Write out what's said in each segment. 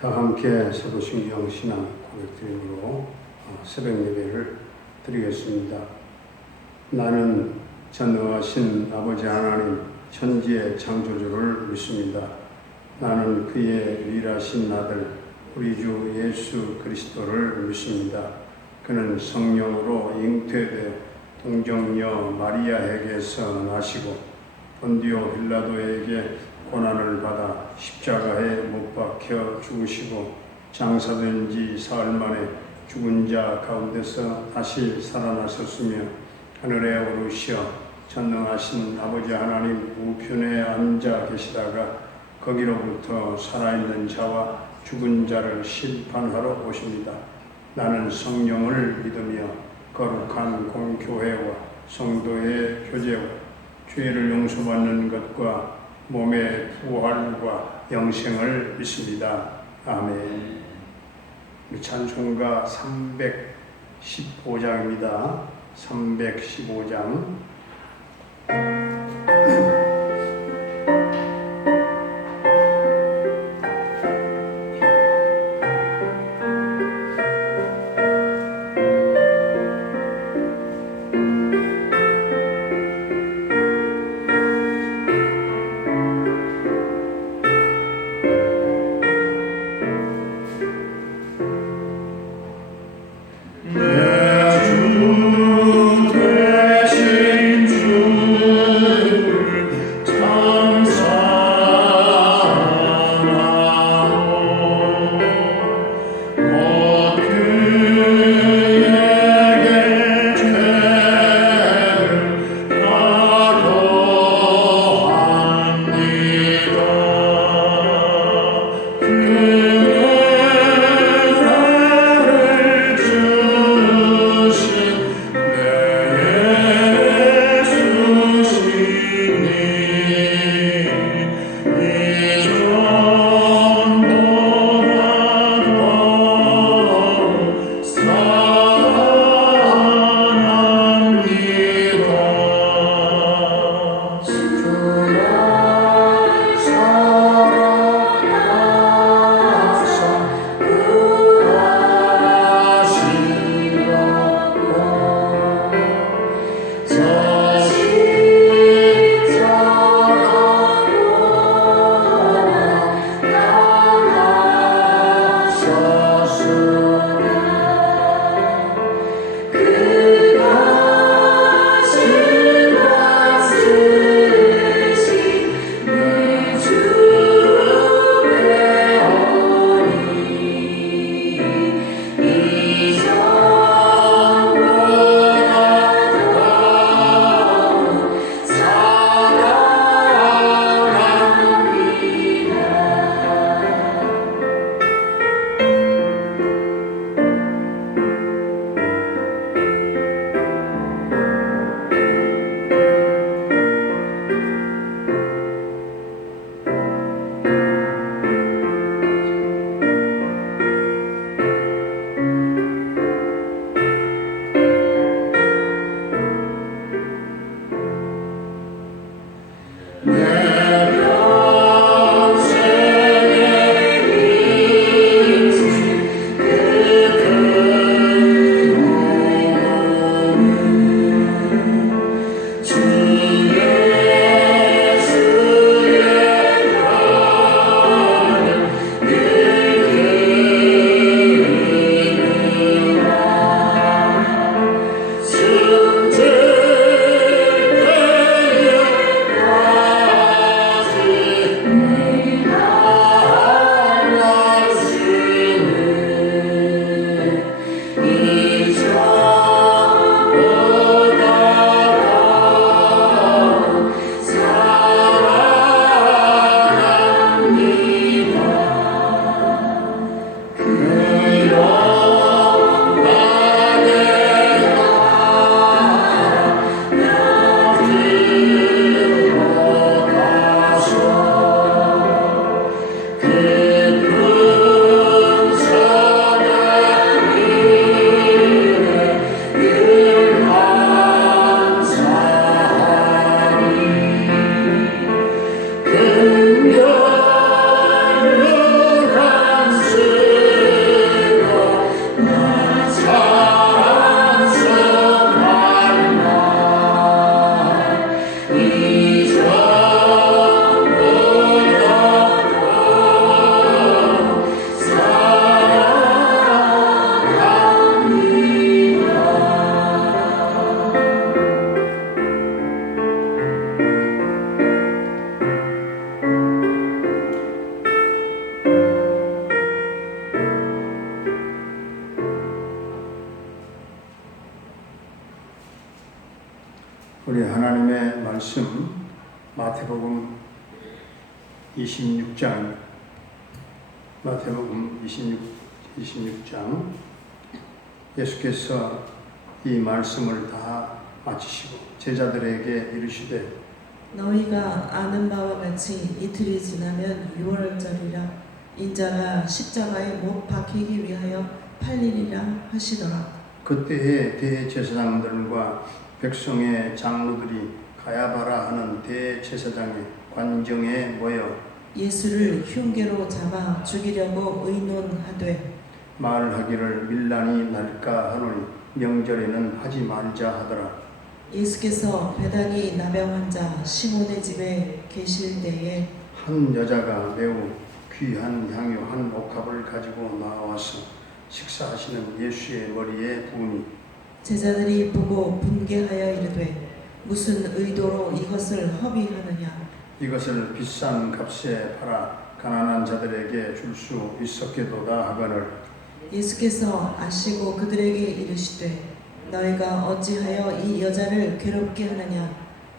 다 함께 사도신경 신앙 고백드림으로 새벽 예배를 드리겠습니다. 나는 전능하신 아버지 하나님 천지의 창조주를 믿습니다. 나는 그의 유일하신 아들 우리 주 예수 그리스도를 믿습니다. 그는 성령으로 잉태되어 동정녀 마리아에게서 나시고 본디오 빌라도에게 고난을 받아 십자가에 못 박혀 죽으시고 장사된 지 사흘 만에 죽은 자 가운데서 다시 살아나셨으며 하늘에 오르시어 전능하신 아버지 하나님 우편에 앉아 계시다가 거기로부터 살아있는 자와 죽은 자를 심판하러 오십니다. 나는 성령을 믿으며 거룩한 공교회와 성도의 교제와 죄를 용서받는 것과 몸의 부활과 영생을 믿습니다. 아멘. 찬송가 315장입니다. 315장. 내 주 되신 주를 하나님의 말씀 마태복음 26장 마태복음 26장 예수께서 이 말씀을 다 마치시고 제자들에게 이르시되 너희가 아는 바와 같이 이틀이 지나면 유월절이라 인자가 십자가에 못 박히기 위하여 팔리리라 하시더라. 그때에 대제사장들과 백성의 장로들이 가야바라 하는 대제사장의 관정에 모여 예수를 흉계로 잡아 죽이려고 의논하되 말하기를 밀란이 날까 하노니 명절에는 하지 말자 하더라. 예수께서 배단이 나병 환자 시몬의 집에 계실 때에 한 여자가 매우 귀한 향유 한 옥합을 가지고 나와서 식사하시는 예수의 머리에 부으니 제자들이 보고 분개하여 이르되 무슨 의도로 이것을 허비하느냐. 이것을 비싼 값에 팔아 가난한 자들에게 줄 수 있었게도다 하거늘 예수께서 아시고 그들에게 이르시되 너희가 어찌하여 이 여자를 괴롭게 하느냐.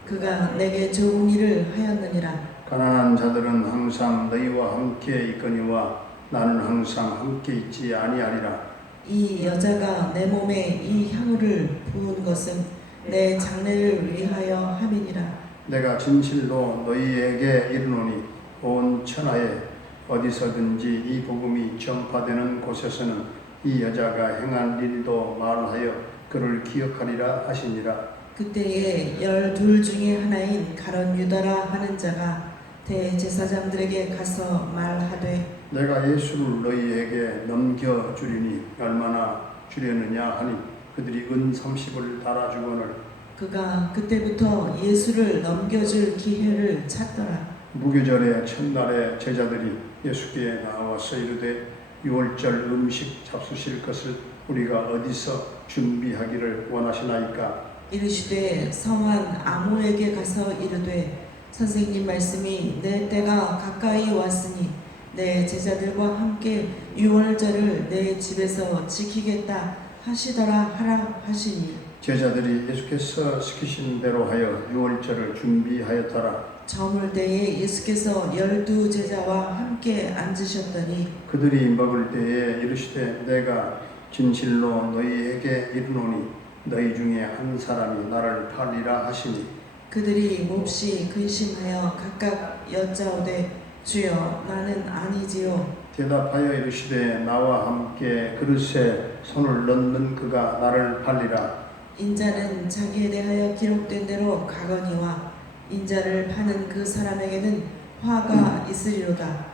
그가 내게 좋은 일을 하였느니라. 가난한 자들은 항상 너희와 함께 있거니와 나는 항상 함께 있지 아니하리라. 이 여자가 내 몸에 이 향유를 부은 것은 내 장례를 위하여 함이니라. 내가 진실로 너희에게 이르노니 온 천하에 어디서든지 이 복음이 전파되는 곳에서는 이 여자가 행한 일도 말하여 그를 기억하리라 하시니라. 그때에 12 중에 하나인 가룟 유다라 하는 자가 대제사장들에게 가서 말하되 내가 예수를 너희에게 넘겨주리니 얼마나 주려느냐 하니 그들이 은 30을 달아주거늘 그가 그때부터 예수를 넘겨줄 기회를 찾더라. 무교절의 첫날에 제자들이 예수께 나와서 이르되 유월절 음식 잡수실 것을 우리가 어디서 준비하기를 원하시나이까. 이르시되 성한 아모에게 가서 이르되 선생님 말씀이 내 때가 가까이 왔으니 내 제자들과 함께 유월절을 내 집에서 지키겠다 하시더라 하라 하시니 제자들이 예수께서 시키신 대로 하여 유월절을 준비하였더라. 저물 때에 예수께서 12 제자와 함께 앉으셨더니 그들이 먹을 때에 이르시되 내가 진실로 너희에게 이르노니 너희 중에 한 사람이 나를 팔리라 하시니 그들이 몹시 근심하여 각각 여짜오되 주여 나는 아니지요. 대답하여 이르시되 나와 함께 그릇에 손을 넣는 그가 나를 팔리라. 인자는 자기에 대하여 기록된 대로 가거니와 인자를 파는 그 사람에게는 화가 있으리로다.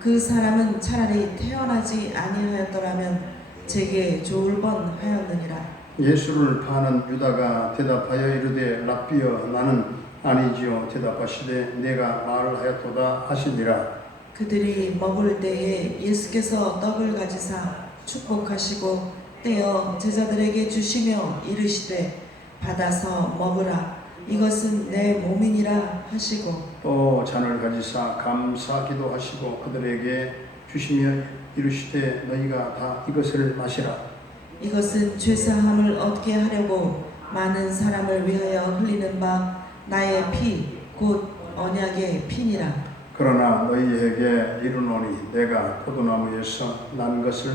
그 사람은 차라리 태어나지 아니하였더라면 제게 좋을 뻔하였느니라. 예수를 파는 유다가 대답하여 이르되 랍비여 나는 아니지요. 대답하시되 내가 말을 하였도다 하시니라. 그들이 먹을 때에 예수께서 떡을 가지사 축복하시고 떼어 제자들에게 주시며 이르시되 받아서 먹으라. 이것은 내 몸이니라 하시고 또 잔을 가지사 감사기도 하시고 그들에게 주시며 이르시되 너희가 다 이것을 마시라. 이것은 죄사함을 얻게 하려고 많은 사람을 위하여 흘리는 바 나의 피 곧 언약의 피니라. 그러나 너희에게 이르노니 내가 포도나무에서 난 것을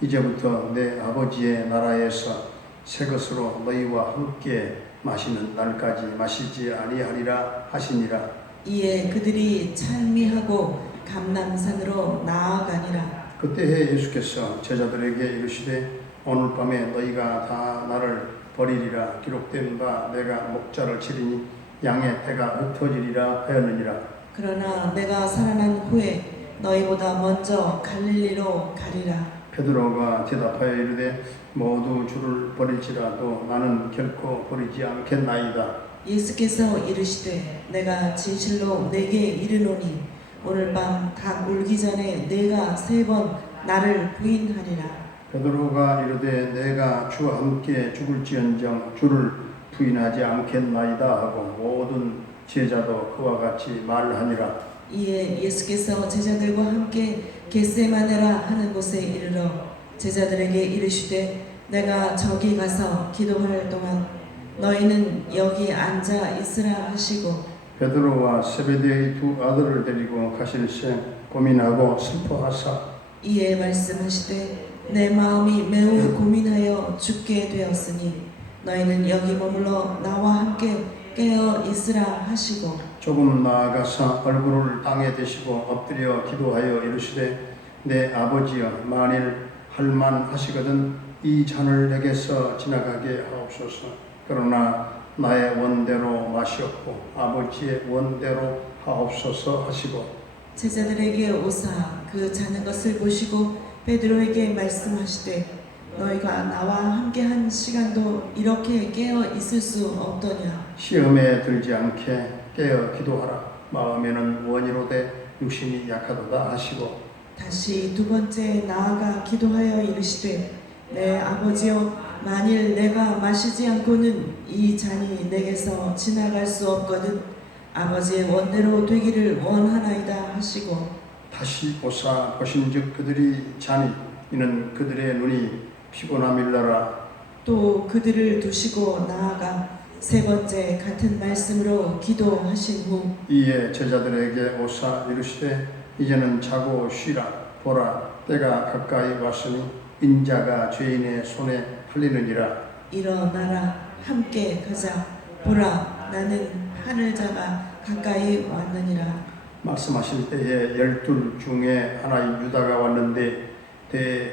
이제부터 내 아버지의 나라에서 새 것으로 너희와 함께 마시는 날까지 마시지 아니하리라 하시니라. 이에 그들이 찬미하고 감람산으로 나아가니라. 그때에 예수께서 제자들에게 이르시되 오늘 밤에 너희가 다 나를 버리리라. 기록된 바 내가 목자를 치리니 양의 떼가 흩어지리라 하였느니라. 그러나 내가 살아난 후에 너희보다 먼저 갈릴리로 가리라. 베드로가 대답하여 이르되 모두 주를 버릴지라도 나는 결코 버리지 않겠나이다. 예수께서 이르시되 내가 진실로 내게 이르노니 오늘 밤 닭 울기 전에 내가 3번 나를 부인하리라. 베드로가 이르되 내가 주와 함께 죽을지언정 주를 부인하지 않겠나이다 하고 모든 제자도 그와 같이 말하니라. 이에 예수께서 제자들과 함께 겟세마네라 하는 곳에 이르러 제자들에게 이르시되 내가 저기 가서 기도할 동안 너희는 여기 앉아 있으라 하시고 베드로와 세베대의 두 아들을 데리고 가실새 고민하고 슬퍼하사 이에 말씀하시되 내 마음이 매우 고민하여 죽게 되었으니 너희는 여기 머물러 나와 함께 깨어 있으라 하시고 조금 나아가서 얼굴을 땅에 대시고 엎드려 기도하여 이르시되 내 아버지여 만일 할만하시거든 이 잔을 내게서 지나가게 하옵소서. 그러나 나의 원대로 마시옵고 아버지의 원대로 하옵소서 하시고 제자들에게 오사 그 자는 것을 보시고 베드로에게 말씀하시되 너희가 나와 함께한 시간도 이렇게 깨어 있을 수 없더냐. 시험에 들지 않게 깨어 기도하라. 마음에는 원이로되 육신이 약하도다 하시고 다시 두 번째 나아가 기도하여 이르시되 내 아버지여 만일 내가 마시지 않고는 이 잔이 내게서 지나갈 수 없거든 아버지의 원대로 되기를 원하나이다 하시고 다시 오사 보신즉 그들이 자니 이는 그들의 눈이 피곤함일러라. 또 그들을 두시고 나아가 세 번째 같은 말씀으로 기도하신 후 이에 제자들에게 오사 이르시되 이제는 자고 쉬라. 보라 때가 가까이 왔으니 인자가 죄인의 손에 팔리느니라. 일어나라 함께 가자 보라 나는 하늘자가 가까이 왔느니라. 말씀하실 때에 12 중에 하나인 유다가 왔는데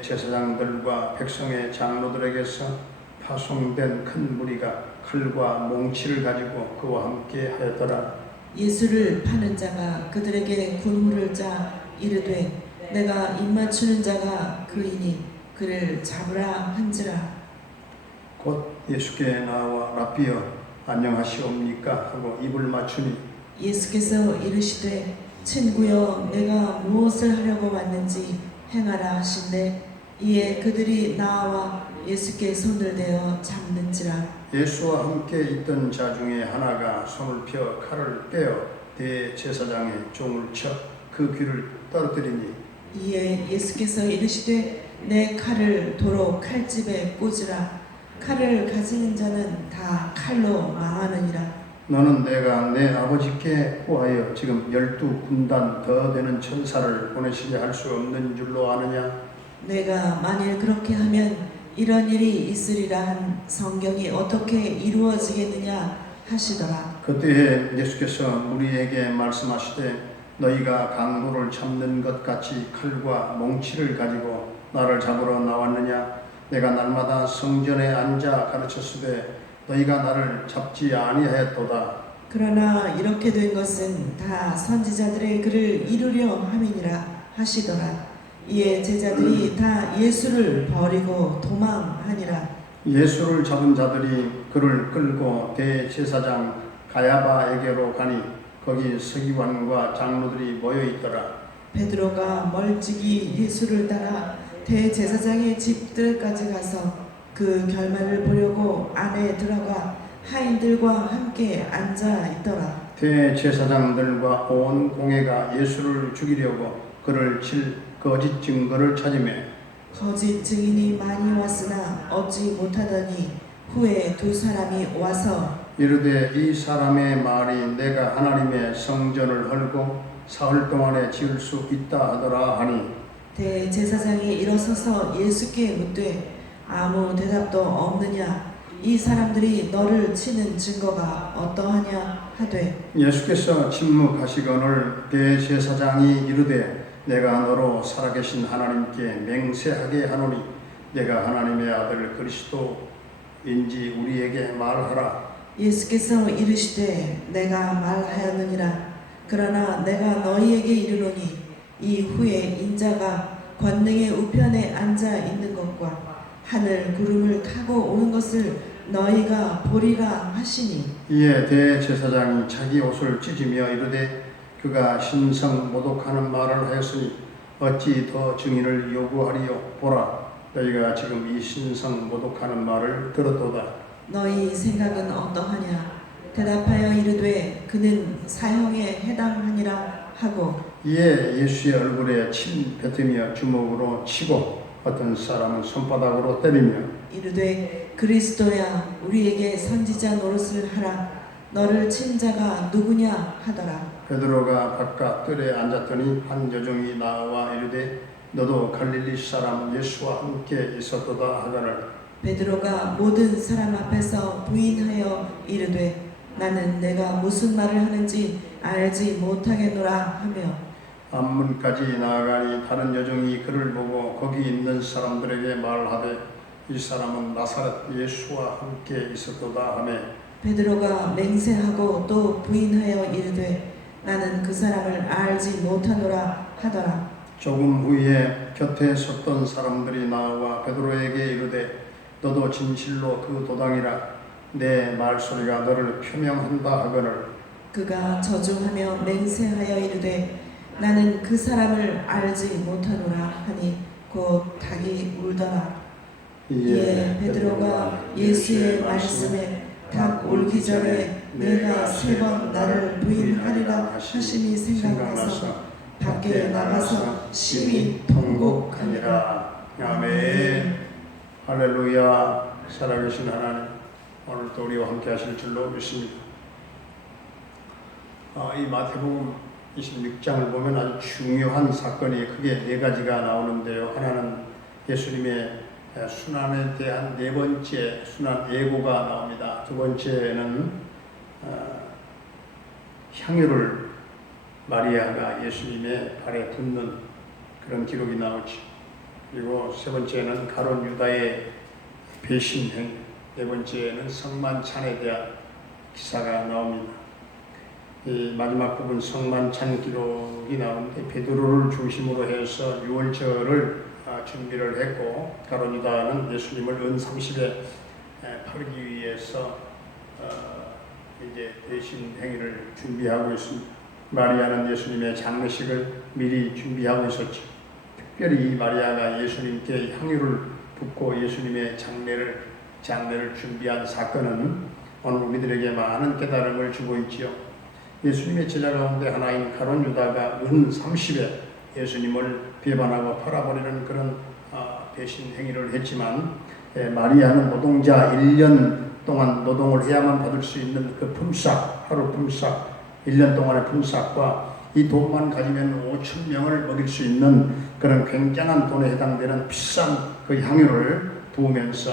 대제사장들과 백성의 장로들에게서 파송된 큰 무리가 칼과 몽치를 가지고 그와 함께 하였더라. 예수를 파는 자가 그들에게 군무를 짜 이르되 내가 입맞추는 자가 그이니 그를 잡으라 한지라. 곧 예수께 나와 라비여 안녕하시옵니까 하고 입을 맞추니 예수께서 이르시되 친구여 내가 무엇을 하려고 왔는지 행하라 하신대 이에 그들이 나와 예수께 손을 대어 잡는지라. 예수와 함께 있던 자 중에 하나가 손을 펴 칼을 빼어 대제사장의 종을 쳐 그 귀를 떨어뜨리니 이에 예수께서 이르시되 내 칼을 도로 칼집에 꽂으라. 칼을 가지는 자는 다 칼로 망하느니라. 너는 내가 내 아버지께 구하여 지금 12군단 더 되는 천사를 보내시게 할 수 없는 줄로 아느냐. 내가 만일 그렇게 하면 이런 일이 있으리라 한 성경이 어떻게 이루어지겠느냐 하시더라. 그때에 예수께서 무리에게 말씀하시되 너희가 강도를 잡는 것 같이 칼과 몽치를 가지고 나를 잡으러 나왔느냐. 내가 날마다 성전에 앉아 가르쳤으되 너희가 나를 잡지 아니하였도다. 그러나 이렇게 된 것은 다 선지자들의 글을 이루려 함이니라 하시더라. 이에 제자들이 다 예수를 버리고 도망하니라. 예수를 잡은 자들이 그를 끌고 대제사장 가야바에게로 가니 거기 서기관과 장로들이 모여 있더라. 베드로가 멀찍이 예수를 따라 대제사장의 집들까지 가서 그 결말을 보려고 안에 들어가 하인들과 함께 앉아 있더라. 대제사장들과 온 공회가 예수를 죽이려고 그를 칠 거짓 증거를 찾으매 거짓 증인이 많이 왔으나 얻지 못하더니 후에 두 사람이 와서 이르되 이 사람의 말이 내가 하나님의 성전을 헐고 사흘 동안에 지을 수 있다 하더라 하니 대제사장이 일어서서 예수께 묻되 아무 대답도 없느냐. 이 사람들이 너를 치는 증거가 어떠하냐 하되 예수께서 침묵하시거늘 대제사장이 이르되 내가 너로 살아계신 하나님께 맹세하게 하노니 내가 하나님의 아들 그리스도인지 우리에게 말하라. 예수께서 이르시되 내가 말하였느니라. 그러나 내가 너희에게 이르노니 이후에 인자가 권능의 우편에 앉아 있는 것과 하늘 구름을 타고 오는 것을 너희가 보리라 하시니 이에 대제사장이 자기 옷을 찢으며 이르되 그가 신성 모독하는 말을 하였으니 어찌 더 증인을 요구하리요. 보라 너희가 지금 이 신성 모독하는 말을 들었도다. 너희 생각은 어떠하냐. 대답하여 이르되 그는 사형에 해당하니라 하고 이에 예수의 얼굴에 침 뱉으며 주먹으로 치고 어떤 사람은 손바닥으로 때리며 이르되 그리스도야 우리에게 선지자 노릇을 하라. 너를 친 자가 누구냐 하더라. 베드로가 바깥 뜰에 앉았더니 한 여종이 나와 이르되 너도 갈릴리 사람 예수와 함께 있었도다 하거늘 베드로가 모든 사람 앞에서 부인하여 이르되 나는 내가 무슨 말을 하는지 알지 못하겠노라 하며 앞문까지 나아가니 다른 여종이 그를 보고 거기 있는 사람들에게 말하되 이 사람은 나사렛 예수와 함께 있었도다 하며 베드로가 맹세하고 또 부인하여 이르되 나는 그 사람을 알지 못하노라 하더라. 조금 후에 곁에 섰던 사람들이 나와 베드로에게 이르되 너도 진실로 그 도당이라 내 말소리가 너를 표명한다 하거늘 그가 저주하며 맹세하여 이르되 나는 그 사람을 알지 못하노라 하니 곧 닭이 울더라. 이에 베드로가 예수의 말씀에 닭 울기 전에 내가 3번 나를 부인하리라 하심이 생각나서 밖에 나가서 심히 통곡하니라. 아멘. 할렐루야. 살아계신 하나님, 오늘도 우리와 함께 하실 줄로 믿습니다. 이 마태복음 26장을 보면 아주 중요한 사건이 크게 4가지가 나오는데요. 하나는 예수님의 순환에 대한 4번째 순환 예고가 나옵니다. 2번째는 향유를 마리아가 예수님의 발에 붓는 그런 기록이 나오죠. 그리고 3번째는 가룟 유다의 배신행, 4번째는 성만찬에 대한 기사가 나옵니다. 이 마지막 부분 성만찬 기록이 나오는데 베드로를 중심으로 해서 유월절을 준비를 했고 가룟 유다는 예수님을 은 30에 팔기 위해서 이제 대신 행위를 준비하고 있습니다. 마리아는 예수님의 장례식을 미리 준비하고 있었죠. 특별히 마리아가 예수님께 향유를 붓고 예수님의 장례를 준비한 사건은 오늘 우리들에게 많은 깨달음을 주고 있지요. 예수님의 제자 가운데 하나인 가룟 유다가 은 30에 예수님을 비반하고 팔아버리는 그런 배신 행위를 했지만 마리아는 노동자 1년 동안 노동을 해야만 받을 수 있는 그 품삯, 하루 품삯, 1년 동안의 품삯과 이 돈만 가지면 5,000명을 먹일 수 있는 그런 굉장한 돈에 해당되는 비싼 그 향유를 부으면서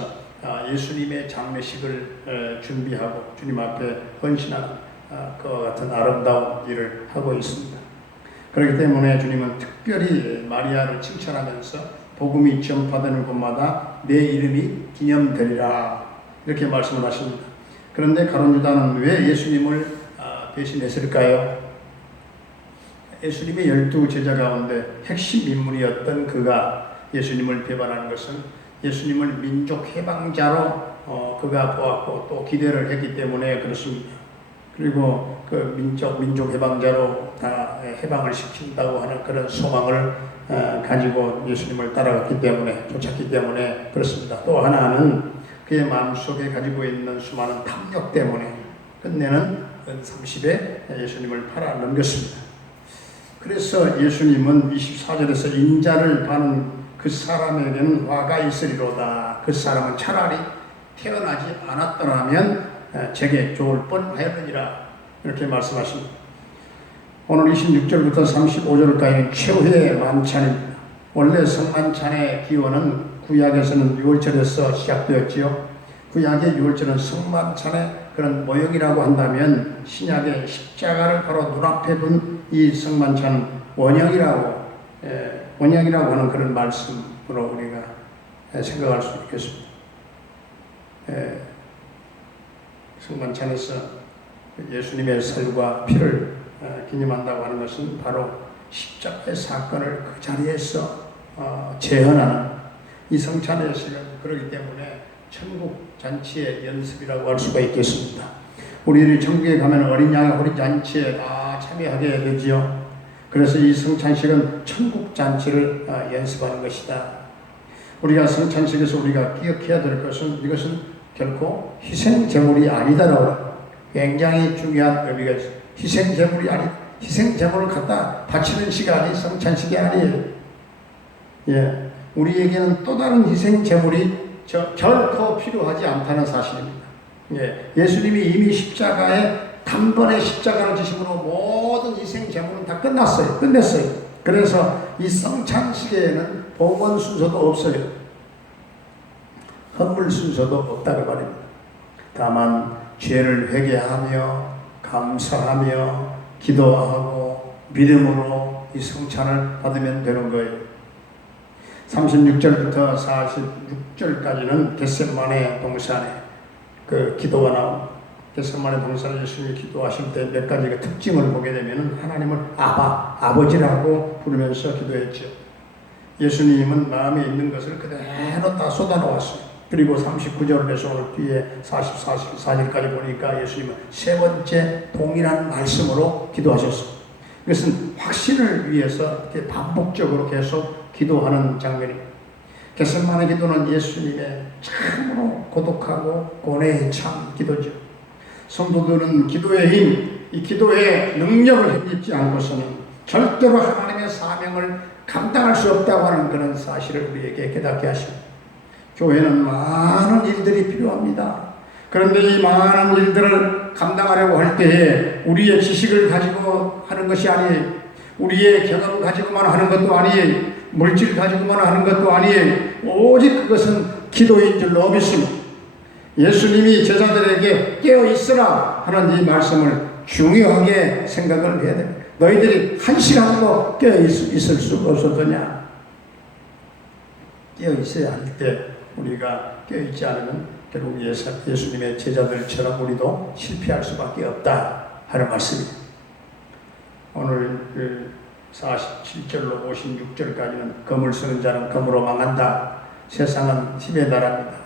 예수님의 장례식을 준비하고 주님 앞에 헌신하는 그와 같은 아름다운 일을 하고 있습니다. 그렇기 때문에 주님은 특별히 마리아를 칭찬하면서 복음이 전파되는 곳마다 내 이름이 기념되리라 이렇게 말씀을 하십니다. 그런데 가룟 유다는 왜 예수님을 배신했을까요? 예수님의 12제자 가운데 핵심 인물이었던 그가 예수님을 배반하는 것은 예수님을 민족 해방자로 그가 보았고 또 기대를 했기 때문에 그렇습니다. 그리고 그 민족 해방자로 다 해방을 시킨다고 하는 그런 소망을 가지고 예수님을 따라갔기 때문에 쫓았기 때문에 그렇습니다. 또 하나는 그의 마음속에 가지고 있는 수많은 탐욕 때문에 끝내는 30에 예수님을 팔아 넘겼습니다. 그래서 예수님은 24절에서 인자를 파는 그 사람에게는 화가 있으리로다. 그 사람은 차라리 태어나지 않았더라면 제게 좋을 뻔하였느니라 이렇게 말씀하십니다. 오늘 26절부터 35절까지는 최후의 만찬입니다. 원래 성만찬의 기원은 구약에서는 6월절에서 시작되었지요. 구약의 6월절은 성만찬의 그런 모형이라고 한다면 신약의 십자가를 바로 눈앞에 둔 이 성만찬 원형이라고 하는 그런 말씀으로 우리가 생각할 수 있겠습니다. 성만찬에서 예수님의 살과 피를 기념한다고 하는 것은 바로 십자가의 사건을 그 자리에서 재현하는 이 성찬의 시간 그렇기 때문에 천국 잔치의 연습이라고 할 수가 있겠습니다. 우리들이 천국에 가면 어린 양의 호리 잔치에 다 참여하게 되지요. 그래서 이 성찬식은 천국 잔치를 연습하는 것이다. 우리가 성찬식에서 우리가 기억해야 될 것은 이것은 결코 희생 제물이 아니다라고 굉장히 중요한 의미가 있습니다. 희생 제물이 아니, 희생 제물을 갖다 바치는 시간이 성찬식이 아니에요. 우리에게는 또 다른 희생 제물이 결코 필요하지 않다는 사실입니다. 예수님이 이미 십자가에 단번에 십자가를 지심으로 모든 희생 제물은 다 끝냈어요. 그래서 이 성찬 시계에는 봉헌 순서도 없어요. 헌물 순서도 없다고 말입니다. 다만 죄를 회개하며 감사하며 기도하고 믿음으로 이 성찬을 받으면 되는 거예요. 36절부터 46절까지는 겟세마네 동산에 그 기도가 나옵니다. 겟세마네 동산에 예수님이 기도하실 때 몇 가지가 특징을 보게 되면 하나님을 아버지라고 부르면서 기도했죠. 예수님은 마음에 있는 것을 그대로 다 쏟아놓았어요. 그리고 39절에서 오늘 뒤에 44절까지 보니까 예수님은 세 번째 동일한 말씀으로 기도하셨어요. 이것은 확신을 위해서 반복적으로 계속 기도하는 장면입니다. 겟세마네 기도는 예수님의 참으로 고독하고 고뇌에 찬 기도죠. 성도들은 기도의 힘, 이 기도의 능력을 힘입지 않고서는 절대로 하나님의 사명을 감당할 수 없다고 하는 그런 사실을 우리에게 깨닫게 하십니다. 교회는 많은 일들이 필요합니다. 그런데 이 많은 일들을 감당하려고 할 때에 우리의 지식을 가지고 하는 것이 아니에요. 우리의 경험 가지고만 하는 것도 아니에요. 물질 가지고만 하는 것도 아니에요. 오직 그것은 기도인 줄로 믿습니다. 예수님이 제자들에게 깨어있으라 하는 이 말씀을 중요하게 생각을 해야 됩니다. 너희들이 한 시간도 깨어있을 수 없었더냐? 깨어있어야 할 때 우리가 깨어있지 않으면 결국 예수님의 제자들처럼 우리도 실패할 수밖에 없다 하는 말씀입니다. 오늘 47절로 56절까지는 검을 쓰는 자는 검으로 망한다. 세상은 힘의 나라입니다.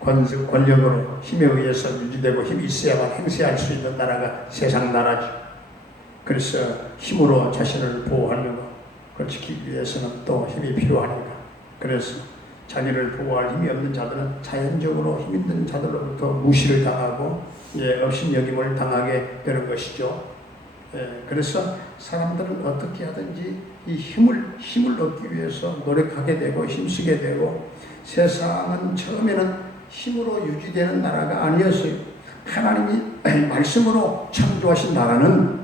권력으로 힘에 의해서 유지되고 힘이 있어야만 행세할 수 있는 나라가 세상 나라죠. 그래서 힘으로 자신을 보호하려고 그걸 지키기 위해서는 또 힘이 필요하니까. 그래서 자기를 보호할 힘이 없는 자들은 자연적으로 힘 있는 자들로부터 무시를 당하고 업신여김을 당하게 되는 것이죠. 그래서 사람들은 어떻게 하든지 이 힘을 얻기 위해서 노력하게 되고 힘쓰게 되고, 세상은 처음에는 힘으로 유지되는 나라가 아니었어요. 하나님이 말씀으로 창조하신 나라는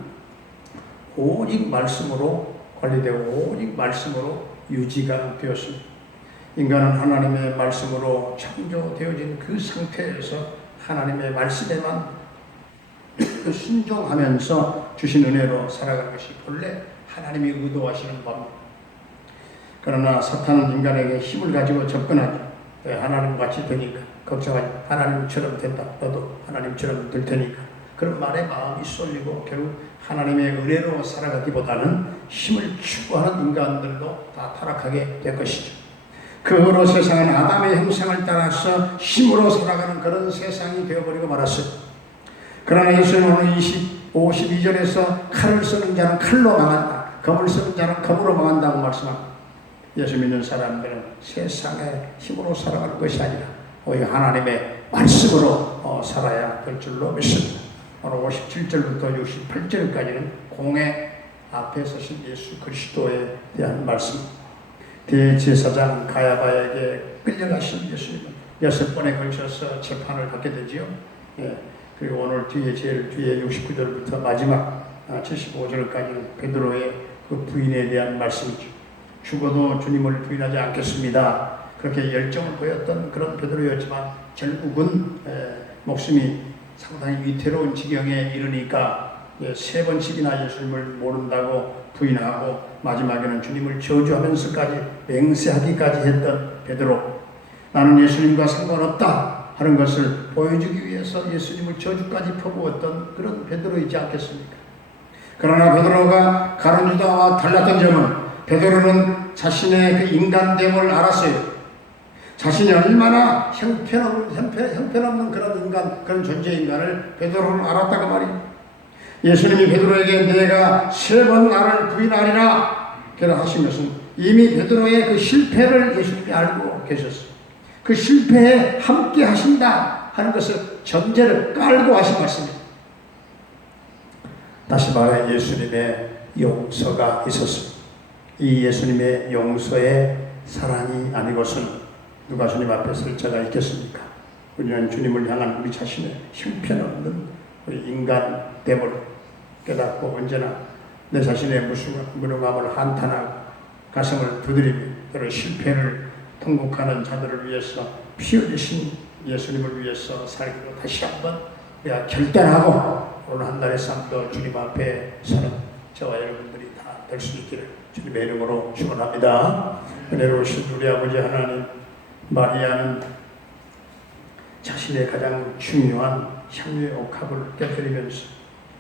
오직 말씀으로 관리되고 오직 말씀으로 유지가 되었습니다. 인간은 하나님의 말씀으로 창조되어진 그 상태에서 하나님의 말씀에만 순종하면서 주신 은혜로 살아가는 것이 본래 하나님이 의도하시는 법입니다. 그러나 사탄은 인간에게 힘을 가지고 접근하죠. 하나님같이 되니까 걱정하지, 하나님처럼 된다, 너도 하나님처럼 될 테니까, 그런 말에 마음이 쏠리고 결국 하나님의 은혜로 살아가기보다는 힘을 추구하는 인간들도 다 타락하게 될 것이죠. 그 후로 세상은 아담의 형상을 따라서 힘으로 살아가는 그런 세상이 되어버리고 말았어요. 그러나 예수는 오늘 52절에서 칼을 쓰는 자는 칼로 망한다, 검을 쓰는 자는 검으로 망한다고 말씀합니다. 예수 믿는 사람들은 세상의 힘으로 살아가는 것이 아니라 오히려 하나님의 말씀으로 살아야 될 줄로 믿습니다. 오늘 57절부터 68절까지는 공회 앞에 서신 예수 그리스도에 대한 말씀. 대제사장 가야바에게 끌려가신 예수님은 6번에 걸쳐서 재판을 받게 되지요. 그리고 오늘 제일 뒤에 69절부터 마지막 75절까지는 베드로의 그 부인에 대한 말씀이죠. 죽어도 주님을 부인하지 않겠습니다. 그렇게 열정을 보였던 그런 베드로였지만 결국은 목숨이 상당히 위태로운 지경에 이르니까 3번씩이나 예수님을 모른다고 부인하고 마지막에는 주님을 저주하면서까지 맹세하기까지 했던 베드로. 나는 예수님과 상관없다 하는 것을 보여주기 위해서 예수님을 저주까지 퍼부었던 그런 베드로이지 않겠습니까? 그러나 베드로가 가룟 유다와 달랐던 점은, 베드로는 자신의 그 인간됨을 알았어요. 자신이 얼마나 형편없는 그런 인간, 그런 존재 인간을 베드로는 알았다고 말이에요. 예수님이 베드로에게 내가 3번 나를 부인하리라 그러 하신 것은 이미 베드로의 그 실패를 예수님이 알고 계셨어요. 그 실패에 함께 하신다 하는 것을 전제를 깔고 하신 말씀입니다. 다시 말해 예수님의 용서가 있었습니다. 이 예수님의 용서의 사랑이 아니고선 누가 주님 앞에 설 자가 있겠습니까? 우리는 주님을 향한 우리 자신의 형편없는 우리 인간됨을 깨닫고 언제나 내 자신의 무능함을 한탄하고 가슴을 두드리며 그런 실패를 통곡하는 자들을 위해서 피 흘리신 예수님을 위해서 살기로 다시 한번 우리가 결단하고 오늘 한 달의 삶도 주님 앞에 서는 저와 여러분들이 다 될 수 있기를 주님의 이름으로 축원합니다. 은혜로우신 우리 아버지 하나님, 마리아는 자신의 가장 중요한 향유의 옥합을 깨뜨리면서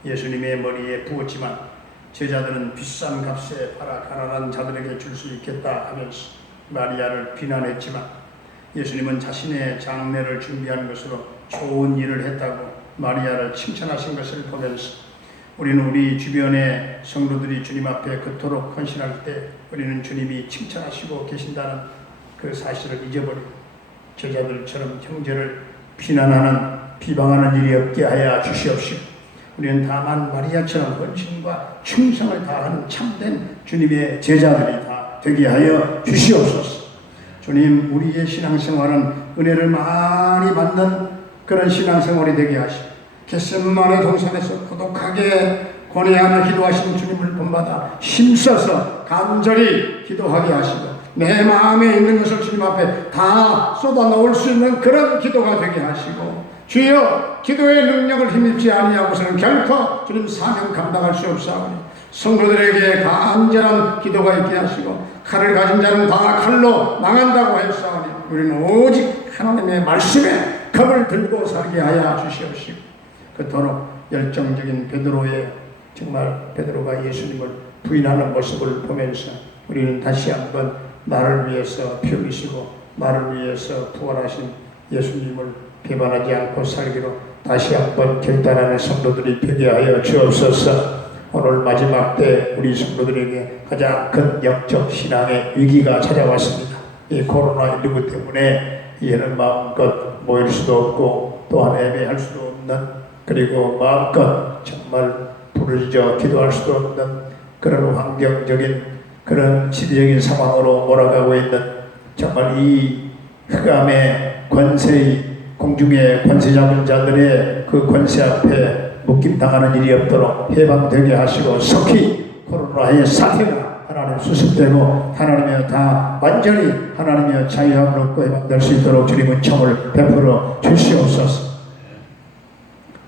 예수님의 머리에 부었지만 제자들은 비싼 값에 팔아 가난한 자들에게 줄 수 있겠다 하면서 마리아를 비난했지만 예수님은 자신의 장례를 준비하는 것으로 좋은 일을 했다고 마리아를 칭찬하신 것을 보면서 우리는 우리 주변의 성도들이 주님 앞에 그토록 헌신할 때 우리는 주님이 칭찬하시고 계신다는 그 사실을 잊어버리고 제자들처럼 형제를 비난하는 비방하는 일이 없게 하여 주시옵시고 우리는 다만 마리아처럼 헌신과 충성을 다하는 참된 주님의 제자들이 다 되게 하여 주시옵소서. 주님, 우리의 신앙생활은 은혜를 많이 받는 그런 신앙생활이 되게 하시고 겟세마네 동산에서 고독하게 고뇌하며 기도하시는 주님을 본받아 힘써서 간절히 기도하게 하시고 내 마음에 있는 것을 주님 앞에 다 쏟아 놓을 수 있는 그런 기도가 되게 하시고 주여 기도의 능력을 힘입지 아니하고서는 결코 주님 사명 감당할 수 없사오니 성도들에게 간절한 기도가 있게 하시고 칼을 가진 자는 다 칼로 망한다고 했사오니 우리는 오직 하나님의 말씀에 겁을 들고 살게 하여 주시옵시고 그토록 열정적인 베드로의 정말 베드로가 예수님을 부인하는 모습을 보면서 우리는 다시 한번 나를 위해서 피 흘리시고 나를 위해서 부활하신 예수님을 배반하지 않고 살기로 다시 한번 결단하는 성도들이 되게 하여 주옵소서. 오늘 마지막 때 우리 성도들에게 가장 큰 영적 신앙의 위기가 찾아왔습니다. 이 코로나19 때문에 이해는 마음껏 모일 수도 없고 또한 예배할 수도 없는 그리고 마음껏 정말 부르짖어 기도할 수도 없는 그런 환경적인 그런 시대적인 상황으로 몰아가고 있는 정말 이 흑암의 권세의 공중의 권세 잡은 자들의 그 권세 앞에 묶임당하는 일이 없도록 해방되게 하시고 속히 코로나의 사태가 하나님 수습되고 하나님의 다 완전히 하나님의 자유함을 얻고 해방될 수 있도록 주님 은총을 베풀어 주시옵소서.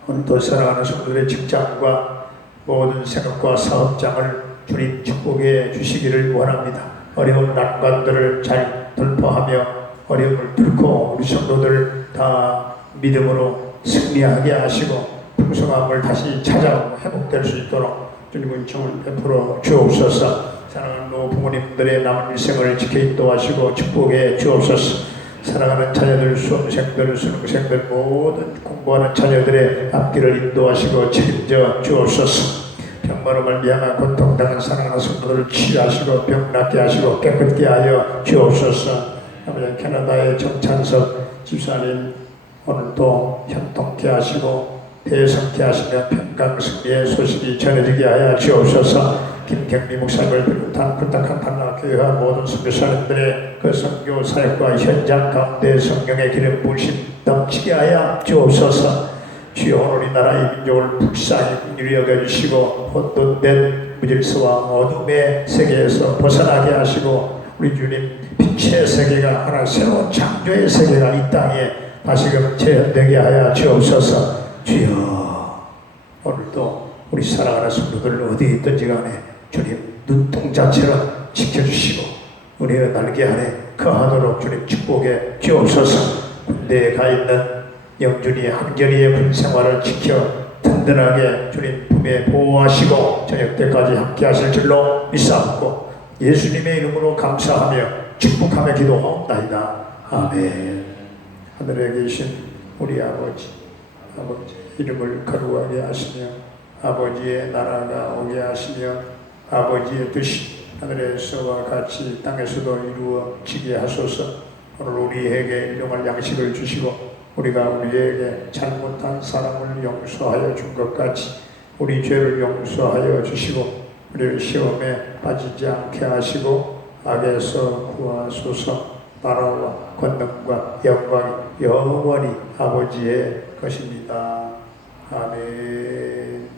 오늘도 사랑하는 성도들의 직장과 모든 생업과 사업장을 주님 축복해 주시기를 원합니다. 어려운 난관들을 잘 돌파하며 어려움을 뚫고 우리 성도들 다 믿음으로 승리하게 하시고 풍성함을 다시 찾아오고 회복될 수 있도록 주님 은총을 베풀어 주옵소서. 사랑하는 부모님들의 남은 일생을 지켜 인도하시고 축복해 주옵소서. 사랑하는 자녀들, 수험생들, 수능생들 모든 공부하는 자녀들의 앞길을 인도하시고 책임져 주옵소서. 병마로 말미암아 고통당한 사랑하는 성도들을 치유하시고 병 낫게 하시고 깨끗게 하여 주옵소서. 아버지 캐나다의 정찬석 집사님 오늘도 현통케 하시고 대성케 하시며 평강승리의 소식이 전해지게 하여 주옵소서. 김경미 목사님을 비롯한 부탁한 단락교회와 모든 선교사님들의 그 선교 사역과 현장 가운데 성령의 기름 부으심 넘치게 하여 주옵소서. 주여 오늘 이 나라의 민족을 불쌍히 긍휼히 여겨주시고 혼돈된 무질서와 어둠의 세계에서 벗어나게 하시고 우리 주님 빛의 세계가 하나 새로운 창조의 세계가 이 땅에 다시금 재현되게 하여 주옵소서. 주여 오늘도 우리 사랑하는 성도들 어디에 있든지 간에 주님 눈동자처럼 지켜주시고 우리의 날개 아래 거하도록 주님 축복해 주옵소서. 군대에 가 있는 영준이 한결이의 군생활을 지켜 든든하게 주님 품에 보호하시고 저녁 때까지 함께 하실 줄로 믿사옵고 예수님의 이름으로 감사하며 축복하며 기도하옵나이다. 아멘. 하늘에 계신 우리 아버지 이름을 거룩하게 하시며 아버지의 나라가 오게 하시며 아버지의 뜻이 하늘에서와 같이 땅에서도 이루어지게 하소서. 오늘 우리에게 일용할 양식을 주시고 우리가 우리에게 잘못한 사람을 용서하여 준 것 같이 우리 죄를 용서하여 주시고 우리를 시험에 빠지지 않게 하시고 악에서 구하소서. 나라와 권능과 영광이 영원히 아버지의 것입니다. 아멘.